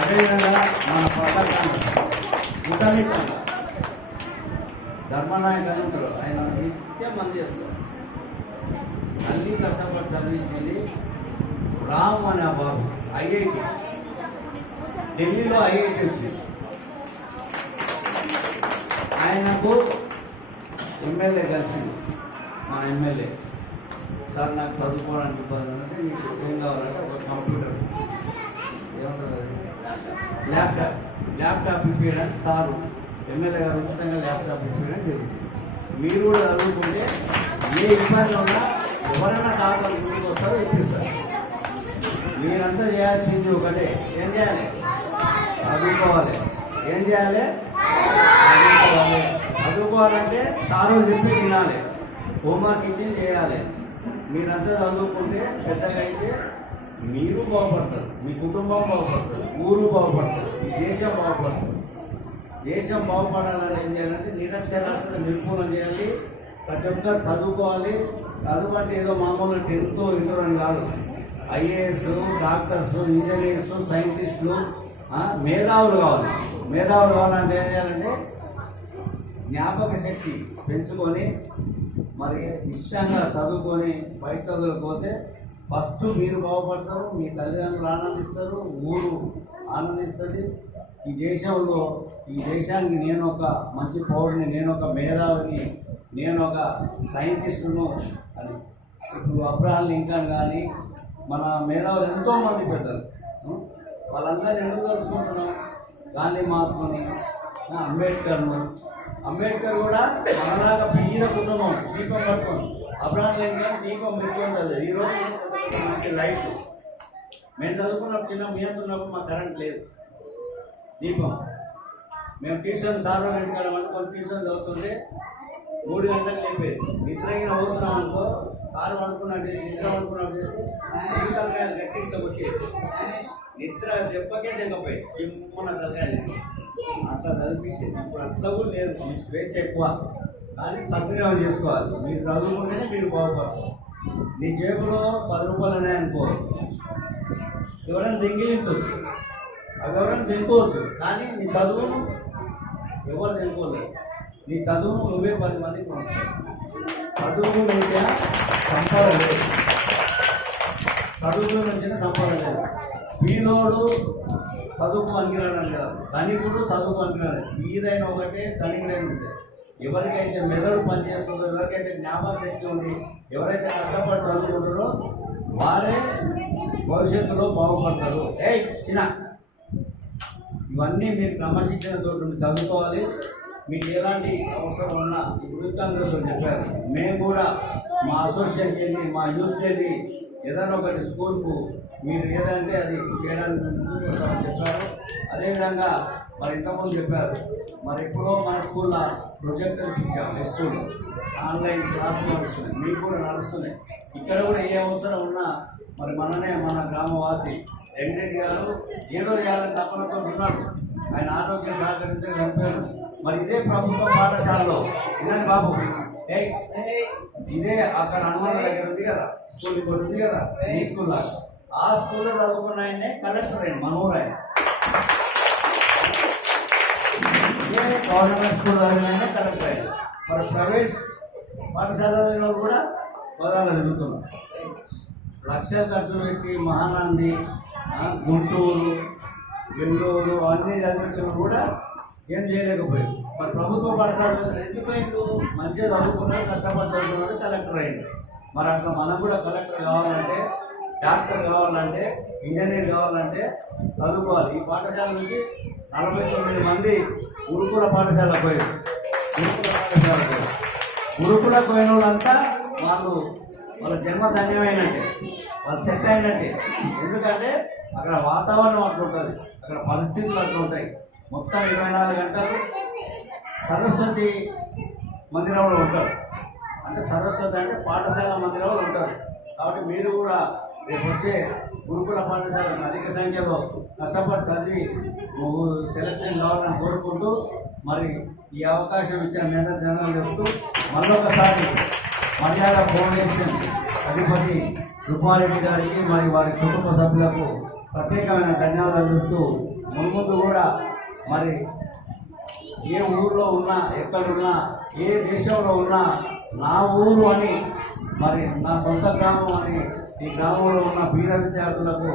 అదేవిధంగా మన పథకాలు ఉటమితంగా ధర్మనాయక అనంతరం ఆయన నిత్యం మంది చేస్తారు. అన్ని కష్టపడి చదివించింది రామ్ అనే బాబు. ఐఐటి ఢిల్లీలో ఐఐటి వచ్చింది. ఆయనకు ఎమ్మెల్యే కలిసింది. మన ఎమ్మెల్యే సార్ నాకు చదువుకోవడానికి ఇబ్బంది అంటే నీకు ఏం కావాలంటే ఒక కంప్యూటర్ ఏమంటారు అది ల్యాప్టాప్ ఇప్పించడానికి సారు ఎమ్మెల్యే గారు ఉచితంగా ల్యాప్టాప్ ఇప్పించడం జరుగుతుంది. మీరు కూడా చదువుకుంటే ఏ ఇబ్బంది ఉన్నా ఎవరైనా కావాలి ముందుకు వస్తారో ఇప్పిస్తారు. మీరంతా చేయాల్సింది ఒకటే, ఏం చేయాలి? చదువుకోవాలి. ఏం చేయాలి? చదువుకోవాలి. చదువుకోవాలంటే సారు చెప్పి తినాలి, హోంవర్క్ ఇచ్చి చేయాలి. మీరంతా చదువుకుంటే పెద్దగా అయితే మీరు బాగుపడతారు, మీ కుటుంబం బాగుపడతారు, ఊరు బాగుపడతారు, ఈ దేశం బాగుపడతారు. దేశం బాగుపడాలని ఏం చేయాలంటే నిరక్షరాస్యత నిర్మూలన చేయాలి. ప్రతి ఒక్కరు చదువుకోవాలి. చదువు అంటే ఏదో మామూలు 10th ఇంటర్ అని కాదు. ఐఏఎస్, డాక్టర్స్, ఇంజనీర్స్, సైంటిస్టులు, మేధావులు కావాలి. మేధావులు కావాలంటే ఏం చేయాలంటే జ్ఞాపక శక్తి పెంచుకొని మరి ఇష్టంగా చదువుకొని పై చదువులకు పోతే ఫస్ట్ మీరు బాగుపడతారు, మీ తల్లిదండ్రులు ఆనందిస్తారు, ఊరు ఆనందిస్తుంది. ఈ దేశంలో ఈ దేశానికి నేను ఒక మంచి పౌరుని, నేను ఒక మేధావిని, నేను ఒక సైంటిస్టును అని. ఇప్పుడు అబ్రహాం లింకన్ కానీ మన మేధావులు ఎంతోమంది పెద్దలు, వాళ్ళందరినీ ఎందుకు తలుచుకుంటున్నాం? గాంధీ మహాత్ముని, అంబేద్కర్ కూడా మనలాగా పీద కుటుంబం, దీపం పట్టుకోండి. అబ్రహాం లింకన్ దీపం పెట్టుకోండి. ఈరోజు మంచి లైట్. మేము చదువుకున్నప్పుడు చిన్న మీతున్నప్పుడు మాకు కరెంట్ లేదు, దీపం. మేము ట్యూషన్ సార్ ఇంటికాడ వండుకొని ట్యూషన్ చదువుతుంటే 3 గంటలకు లేపేది. నిద్ర అయినా ఓడుతున్నాం అనుకో, సార్ వండుకున్నట్టు చేసి నిద్ర వండుకున్నట్టు చేసి తలకాయలు గట్టి ఇంత కొట్టేది. నిద్ర దెబ్బకే తెగపోయి కిమ్మన తలకాయ అట్లా చదివించేది. ఇప్పుడు అట్లా కూడా లేదు, మీకు స్వేచ్ఛ ఎక్కువ, కానీ సద్వినియోగం చేసుకోవాలి. మీరు చదువుకుంటేనే మీరు బాగుపడతారు. నీ జేబులో 10 రూపాయలు ఉన్నాయనుకో, ఎవరైనా దెంగిలించవచ్చు, అవి ఎవరైనా తెంపుకోవచ్చు, కానీ నీ చదువును ఎవరు తెంపుకోలేదు. నీ చదువును నువ్వే 10 మందికి వస్తావు. చదువు నుంచి సంపాదన లేదు, చదువు నుంచి సంపాదన లేదు. వీలోడు చదువుకు పనికిరాడని కాదు, ధనికుడు చదువుకు పనికిరాడు. వీదైనా ఒకటే, ధనికుడైన ఉంటే. ఎవరికైతే మెదడు పనిచేస్తుందో, ఎవరికైతే జ్ఞాపక శక్తి ఉంది, ఎవరైతే కష్టపడి చదువుకుంటారో వారే భవిష్యత్తులో బాగుపడతారు. చిన్న ఇవన్నీ మీరు క్రమశిక్షణతో చదువుకోవాలి. మీకు ఎలాంటి అవసరం ఉన్నా యూత్ కాంగ్రెస్ చెప్పారు. మేము కూడా మా అసోసియేషన్ వెళ్ళి, మా యూత్ వెళ్ళి ఏదైనా ఒకటి స్కూల్కు మీరు ఏదంటే అది చేయడానికి ముందుకు వస్తామని చెప్పారు. అదేవిధంగా మరి ఇంతకుముందు చెప్పారు, మరి ఎప్పుడో మన స్కూల్లో ప్రొజెక్టర్ ఇచ్చాము. స్కూల్ ఆన్లైన్ క్లాసులు నడుస్తున్నాయి, మీకు కూడా నడుస్తున్నాయి. ఇక్కడ కూడా ఏ అవసరం ఉన్నా మరి మన గ్రామవాసి వెంకటరెడ్డి గారు ఏదో చేయాలని తప్పనతో ఉన్నాడు. ఆయన ఆరోగ్యం సహకరించడం చనిపోయారు. మరి ఇదే ప్రభుత్వ పాఠశాలలో వినండి బాబు, ఇదే అక్కడ హనుమాన్ దగ్గర ఉంది కదా స్కూల్, ఇంకోటి ఉంది కదా ఈ స్కూల్లో, ఆ స్కూల్లో చదువుకున్న ఆయనే కలెక్టర్ అయ్యండి, మన ఊరు ఆయన. గవర్నమెంట్ స్కూల్ చదివిన ఆయనే కలెక్టర్ అయ్యాడు. మరి ప్రైవేట్ పాఠశాల చదివిన కూడా పదాలు తిరుగుతున్నారు. లక్షలు ఖర్చు పెట్టి మహానంది, గుంటూరు, వెల్లూరు అన్నీ చదివించిన కూడా ఏం చేయలేకపోయాడు. మరి ప్రభుత్వ పాఠశాల ఎందుకైండు? మంచిగా చదువుకున్నాడు, కష్టపడి చదువుకున్నాడు, కలెక్టర్ అయ్యాడు. మరి అట్లా మనం కూడా కలెక్టర్ కావాలంటే, డాక్టర్ కావాలంటే, ఇంజనీర్ కావాలంటే చదువుకోవాలి. ఈ పాఠశాల నుంచి 49 మంది గురుకుల పాఠశాలకు పోయారు. గురుకులకు పోయిన వాళ్ళంతా వాళ్ళ జన్మ ధన్యమైనట్టే, వాళ్ళు సెట్ అయినట్టే. ఎందుకంటే అక్కడ వాతావరణం అట్లా ఉంటుంది, అక్కడ పరిస్థితులు అట్లా ఉంటాయి. మొత్తం 24 గంటలు సరస్వతి మందిరంలో ఉంటారు. అంటే సరస్వతి అంటే పాఠశాల మందిరంలో ఉంటారు. కాబట్టి మీరు కూడా రేపు వచ్చే గురుకుల పాఠశాలను అధిక సంఖ్యలో కష్టపడి చదివి నువ్వు సెలక్షన్ కావాలని కోరుకుంటూ, మరి ఈ అవకాశం ఇచ్చిన మీద జనాలు చెప్తూ మరొకసారి మర్యాద ఫౌండేషన్ అధిపతి రూపారెడ్డి గారికి మరి వారి కుటుంబ సభ్యులకు ప్రత్యేకమైన ధన్యవాదాలు చెప్తూ మున్ముందు కూడా మరి ఏ ఊర్లో ఉన్నా ఎక్కడున్నా ఏ దేశంలో ఉన్నా నా ఊరు అని మరి నా సొంత గ్రామం అని ఈ గ్రామంలో ఉన్న బీద విద్యార్థులకు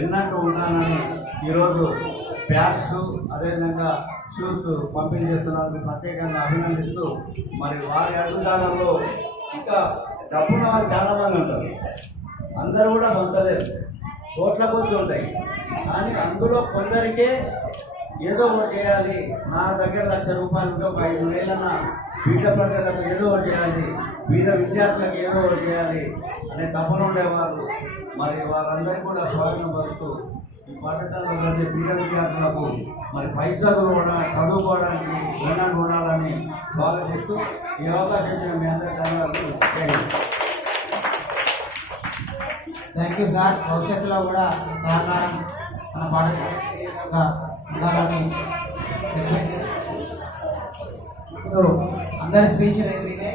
ఎన్నట్టు ఉంటానని ఈరోజు బ్యాగ్స్ అదేవిధంగా షూస్ పంపిణీ చేస్తున్నందుకు ప్రత్యేకంగా అభినందిస్తూ మరి వారి అడుగుజాడల్లో ఇంకా డబ్బున్న వాళ్ళు చాలామంది ఉంటారు. అందరూ కూడా పంచలేరు, కోట్ల కొద్ది ఉంటాయి. కానీ అందులో కొందరికే ఏదో ఒకటి చేయాలి, నా దగ్గర ₹1,00,000 ఉంటే ఒక 5,000 బీద ప్రజలకు ఏదో ఒకటి చేయాలి, బీద విద్యార్థులకు ఏదో ఒకటి చేయాలి అనే తపన ఉండేవారు. మరి వారందరికీ కూడా స్వాగతం పలుస్తూ ఈ పాఠశాలలో బీద విద్యార్థులకు మరి పై చదువుకోవడానికి ఉన్నట్టు ఉండాలని స్వాగతిస్తూ ఈ అవకాశం ఇచ్చిన మీ అందరికీ ధన్యవాదాలు. Thank you sir. భవిష్యత్తులో కూడా సహకారం మన పాఠశాల ఉండాలని ఇప్పుడు అందరి స్పీచ్ వినే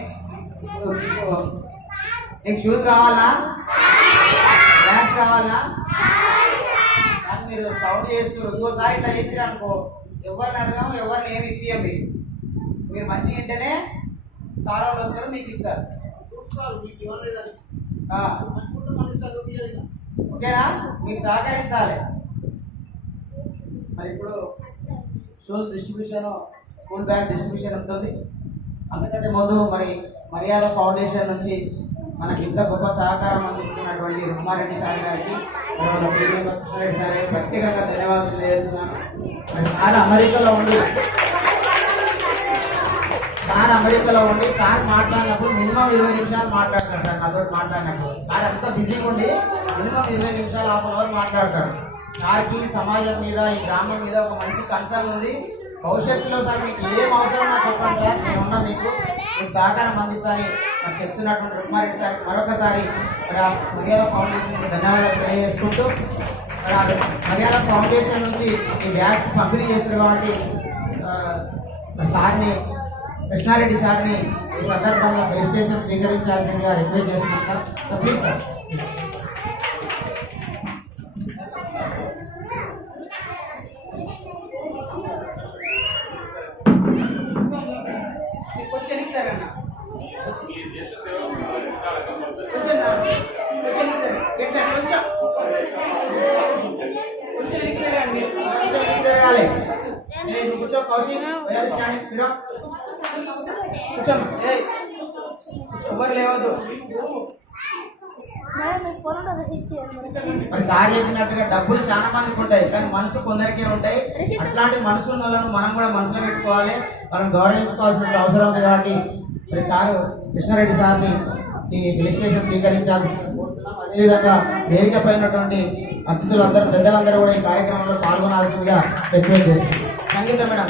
మీకు షూస్ కావాలా, బ్యాగ్స్ కావాలా? కానీ మీరు సౌండ్ చేస్తూ ఇంకోసారి ఇట్లా చేసిరు అనుకో, ఎవరిని అడగాము, ఎవరిని ఏమి ఇప్పియం. మీరు మంచిగా వింటేనే సార్ వాళ్ళు వస్తారు, మీకు ఇస్తారు. ఓకేనా? మీకు సహకరించాలి. మరి ఇప్పుడు shoes distribution, school bag distribution ఉంటుంది. అందుకంటే ముందు మరి మర్యాద ఫౌండేషన్ నుంచి మనకి ఇంత గొప్ప సహకారం అందిస్తున్నటువంటి రుక్మారెడ్డి సార్ గారికి, కృష్ణారెడ్డి సార్ గారికి ప్రత్యేకంగా ధన్యవాదాలు తెలియజేస్తున్నాను. మరి సార్ అమెరికాలో ఉండి సార్ మాట్లాడినప్పుడు మినిమం 20 నిమిషాలు మాట్లాడతాడు సార్. నాతో మాట్లాడినప్పుడు సార్ అంత బిజీగా ఉండి మినిమం 20 నిమిషాలు, ½ అవర్ మాట్లాడతాడు. సార్కి సమాజం మీద, ఈ గ్రామం మీద ఒక మంచి కన్సర్న్ ఉంది. భవిష్యత్తులో సార్ మీకు ఏం అవసరమో చెప్పండి సార్, నేను ఉన్నా మీకు సహకారం అందిస్తాను నాకు చెప్తున్నటువంటి రుక్మారెడ్డి సార్ మరొకసారి మర్యాద ఫౌండేషన్కి ధన్యవాదాలు తెలియజేసుకుంటూ, మర్యాద ఫౌండేషన్ నుంచి ఈ బ్యాగ్స్ పంపిణీ చేస్తారు కాబట్టి సార్ని, కృష్ణారెడ్డి సార్ని ఈ సందర్భంగా రిజిస్ట్రేషన్ స్వీకరించాల్సిందిగా రిక్వెస్ట్ చేస్తున్నాం సార్. Please sir. కూర్చో కౌశిక్, ఎవరు లేవద్దు. మరి సార్ చెప్పినట్టుగా డబ్బులు చాలా మందికి ఉంటాయి, కానీ మనసు కొందరికే ఉంటాయి. అట్లాంటి మనసు ఉన్న వాళ్ళను మనం కూడా మనసులో పెట్టుకోవాలి, మనం గౌరవించుకోవాల్సిన అవసరం ఉంది. కాబట్టి మరి సారు కృష్ణారెడ్డి సార్ని ఈ రిజిస్ట్రేషన్ స్వీకరించాల్సి కోరుతున్నాం. అదేవిధంగా వేదిక పైనటువంటి అతిథులందరూ, పెద్దలందరూ కూడా ఈ కార్యక్రమంలో పాల్గొనాల్సిందిగా రిక్వెస్ట్ చేస్తున్నాం. సంగీత మేడం.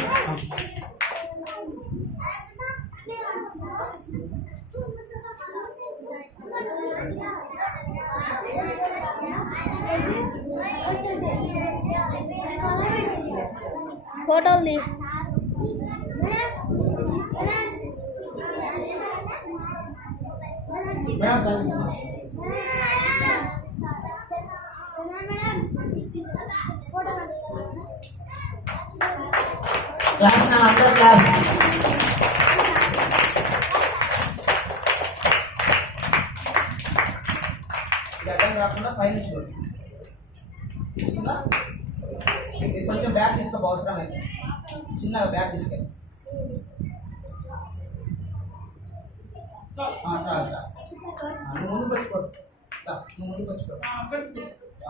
ఫోటోలు తీ. క్లాస్ అందరూ క్లాస్. గడ్డం కాకుండా పైన కొంచెం బ్యాగ్ తీసుకో, అవసరం అయితే చిన్నగా బ్యాగ్ తీసుకెళ్ళి. చాలా నువ్వు ముందుకు వచ్చుకో, నువ్వు ముందుకు వచ్చుకో,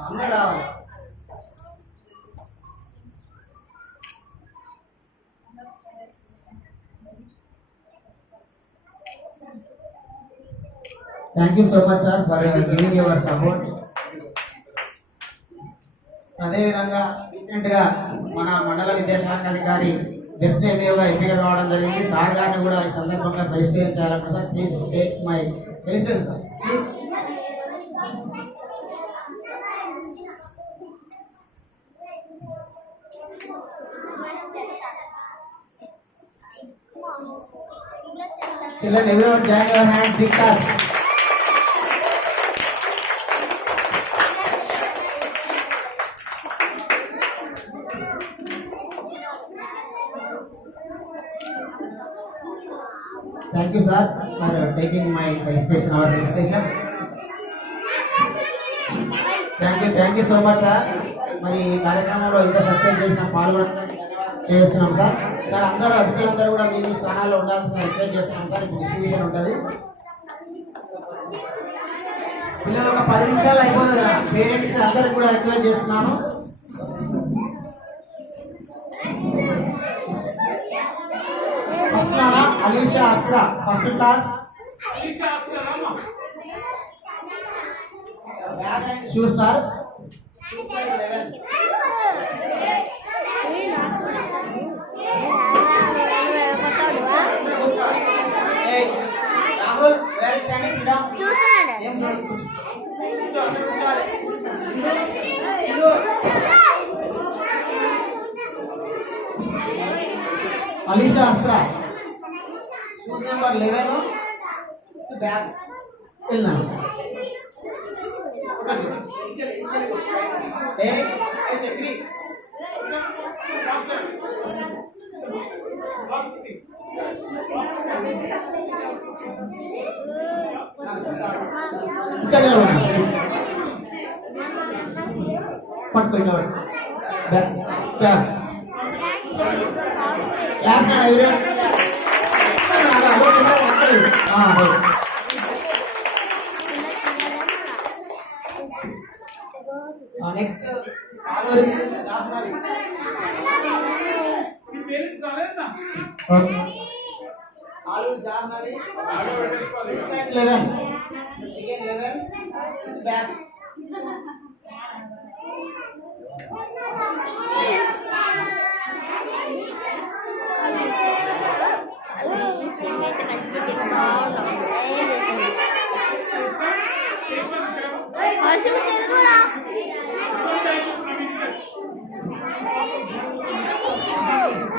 అందరూ రావాలి. Thank you so much sir for giving your support. అదేవిధంగా రీసెంట్గా మన మండల విద్యాశాఖ అధికారి బెస్ట్ ఎంఏగా ఎంపిక కావడం జరిగింది. సార్ గారిని కూడా ఈ సందర్భంగా ఫెలిసిటేట్ చేయాలంటే sir please take my felicitation sir please. Children, everyone join your hand, big class. Thank you sir for taking my registration our registration. Thank you so much sir. మరి ఈ కార్యక్రమంలో ఇంత సక్సెస్ చేసిన పాల్గొనడానికి ధన్యవాదాలు చేస్తున్నాం సార్. సార్ అందరూ అతిథులందరూ కూడా మీ స్థానాల్లో ఉండాల్సిన రిక్వెస్ట్ చేస్తున్నాం సార్. ఇప్పుడు డిస్ట్రిబ్యూషన్ ఉంటుంది. పిల్లలు ఒక 10 నిమిషాలు అయిపోతుంది కదా. పేరెంట్స్ అందరికి కూడా రిక్వెస్ట్ చేస్తున్నాను. ఫస్ట్ నాన్న Alisha Astra first class. Shoes sir Rahul where standing sit down. Alisha Astra shoes number 11 bag వెళ్ళినా. చక్రి పట్టుకో నెక్స్ట్ ఆలు జాహ్నవి 11 బ్యాక్.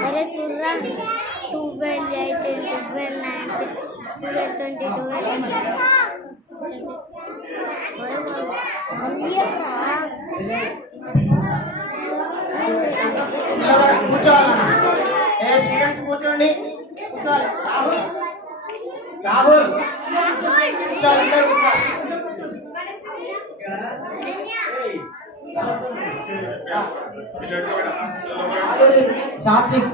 अरे सुन रहा 12 18 12 19 12 స్టూడెంట్స్ కూర్చోండి. రాహుల్ రాహుల్ కూర్చోాలి. Satvik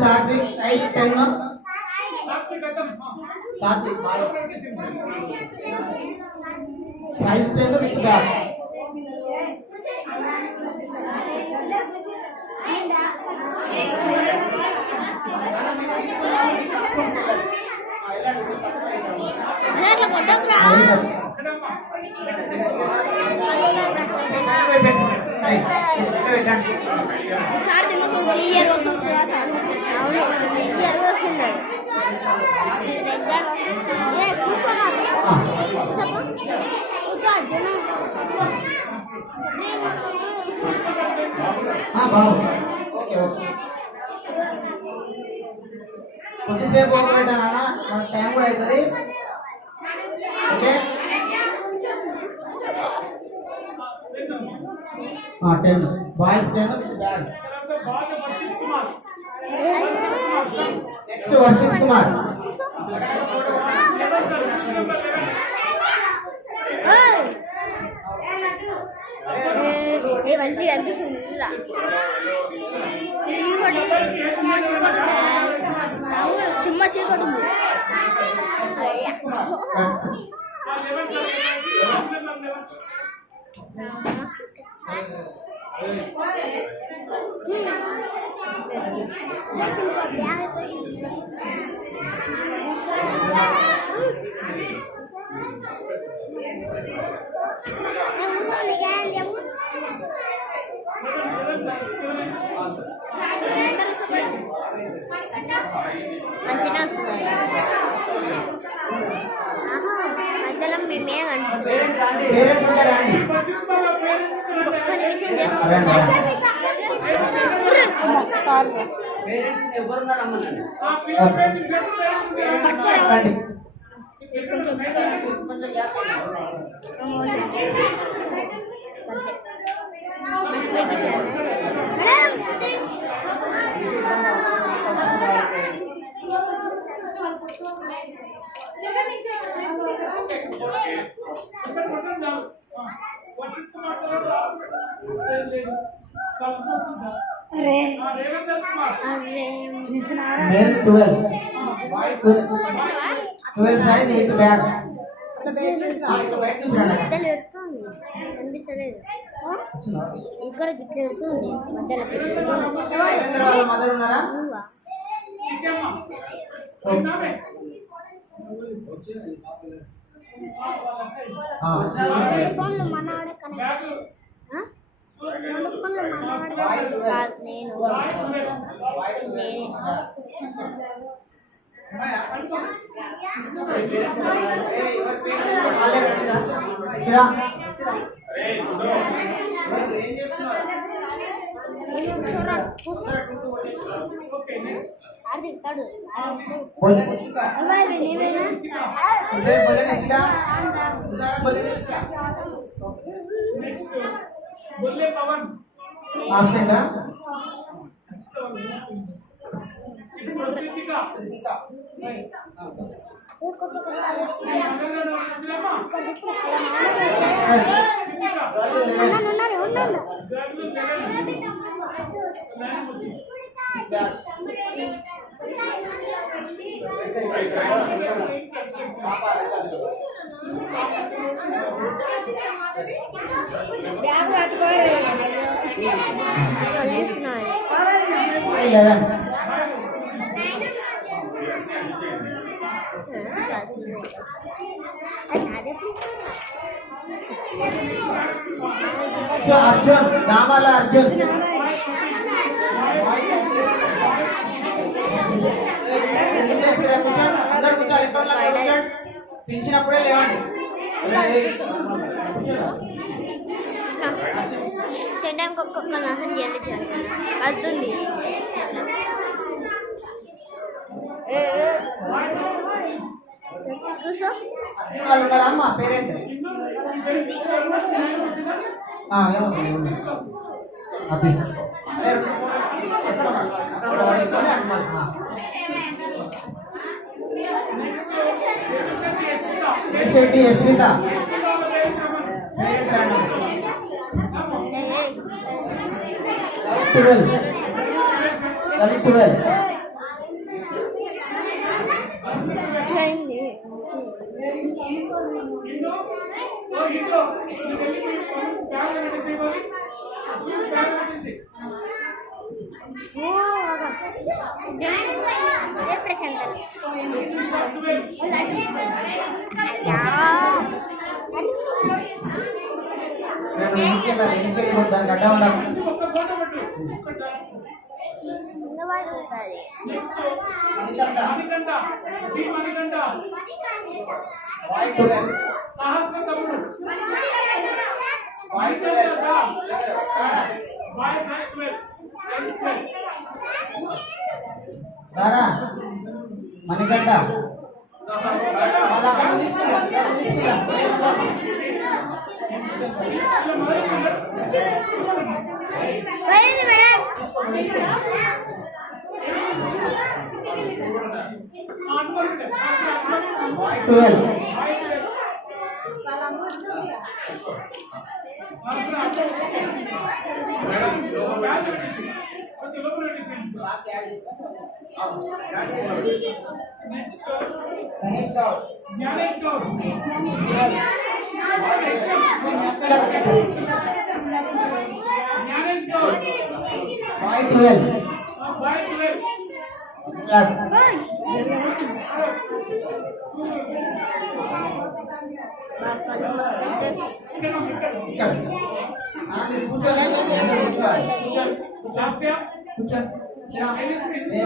Satvik size 10 Satvik size 10 with bag. Sir clear వస్తుంది సార్. అవును క్లియర్ వస్తుంది. కొద్దిసేపు ఓకే పెట్టానా, మన టైం కూడా అవుతుంది. Okay 10 boys 10 bag. Next Varshith Kumar. మంచిగా అనిపిస్తుంది. చిమ్మ చీకటి ఉంది. మంచిగా వస్తుంది. మధ్యలో మేమే అరే మేల్ 12 12 సైజ్ 8 బ్యాగ్ మధ్యలో ఎడుతుంది కనిపిస్తలేదు ఇక్కడ గిట్ల ఎడుతుంది మధ్యలో వాళ్ళ మదర్ ఉన్నారా నువ్వా? ఫోన్లో మనవాడే కనెక్ట్ రెండు ఫోన్లో మనవాడే కాదు నేను నేనే శిరా ఆడుతాడు बोले నీవేనా उधर बोले निशिका उधर बोले निशिका बोले पवन आब्सेंट है कृतिका कृतिका కలిస్తున్నాడు 11 సో అర్జున్ దామాల అర్జున్ అందరు కూర్చోాలి ఎక్కడ పిలిచినప్పుడే లేవండి తినడానికి ఒక్కొక్క నసం చేయాలి వస్తుంది కూర్చో అర్జున్ వాళ్ళు ఉన్నారా అమ్మ పేరెంట్ ఏమవుతుంది అది శెట్టి యశ్విత లలిత్ 12 అయింది గడ్డ ఉండాలి మణికంఠ జీ మణికంఠ సహస్ర తమ్ముడు బాయ్స్ అండ్ 12 రారా మణికంఠ పోయింది మేడం 12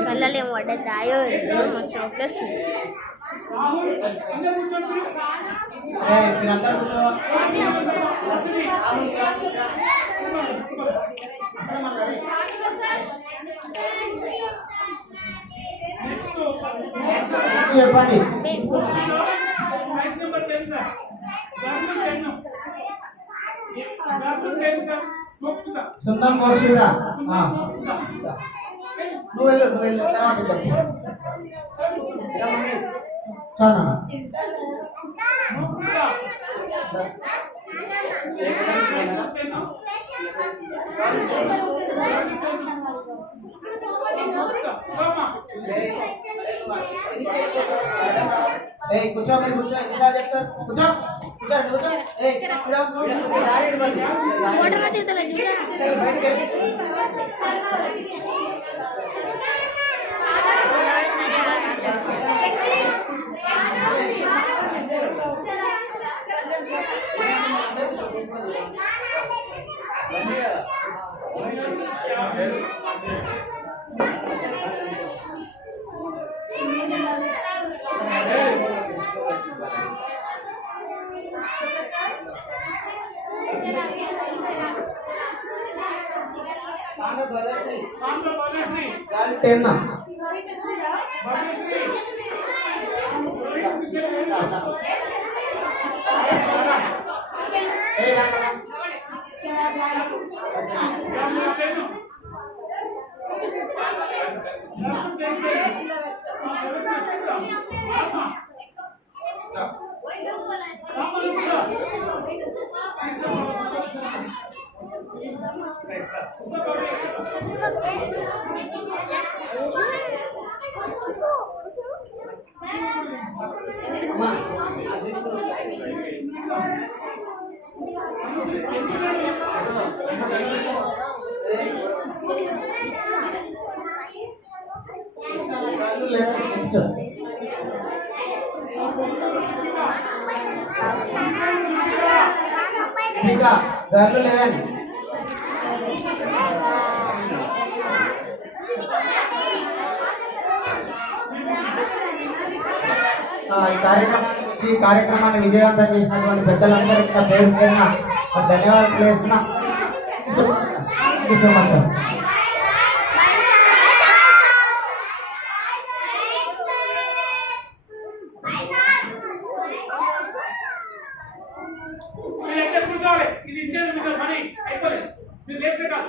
కళ్ళలేమో పడ్డది రాయో మంచి ఒకేస్తుంది మీరందరూ చెప్పండి సుందరం మోక్షిత నువ్వు వెళ్ళు తర్వాత చెప్పు చాలా మోక్షిత కూర్చో మీరు కూర్చో ఎన్నిసార్లు చెప్తారు కూర్చో కూర్చో కూర్చో ఫోటో తీద్దాం భవ్యశ్రీ కాంతో భవ్యశ్రీ టెన్ భవ్యశ్రీ నెక్స్ట్ ఇంకా గర్ల్ 11 ఈ కార్యక్రమాన్ని విజయవంతం చేసినటువంటి పెద్దలందరికీ నా పేరు పేరున ధన్యవాదాలు తెలియజేస్తున్నా. Thank you so much. మీరు ఎక్కడ కూర్చోవాలి ఇది ఇచ్చేది మీకు పని అయిపోలేదు మీరు లేస్తే కాదు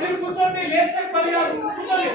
మీరు కూర్చోండి లేస్తే పని కాదు కూర్చోండి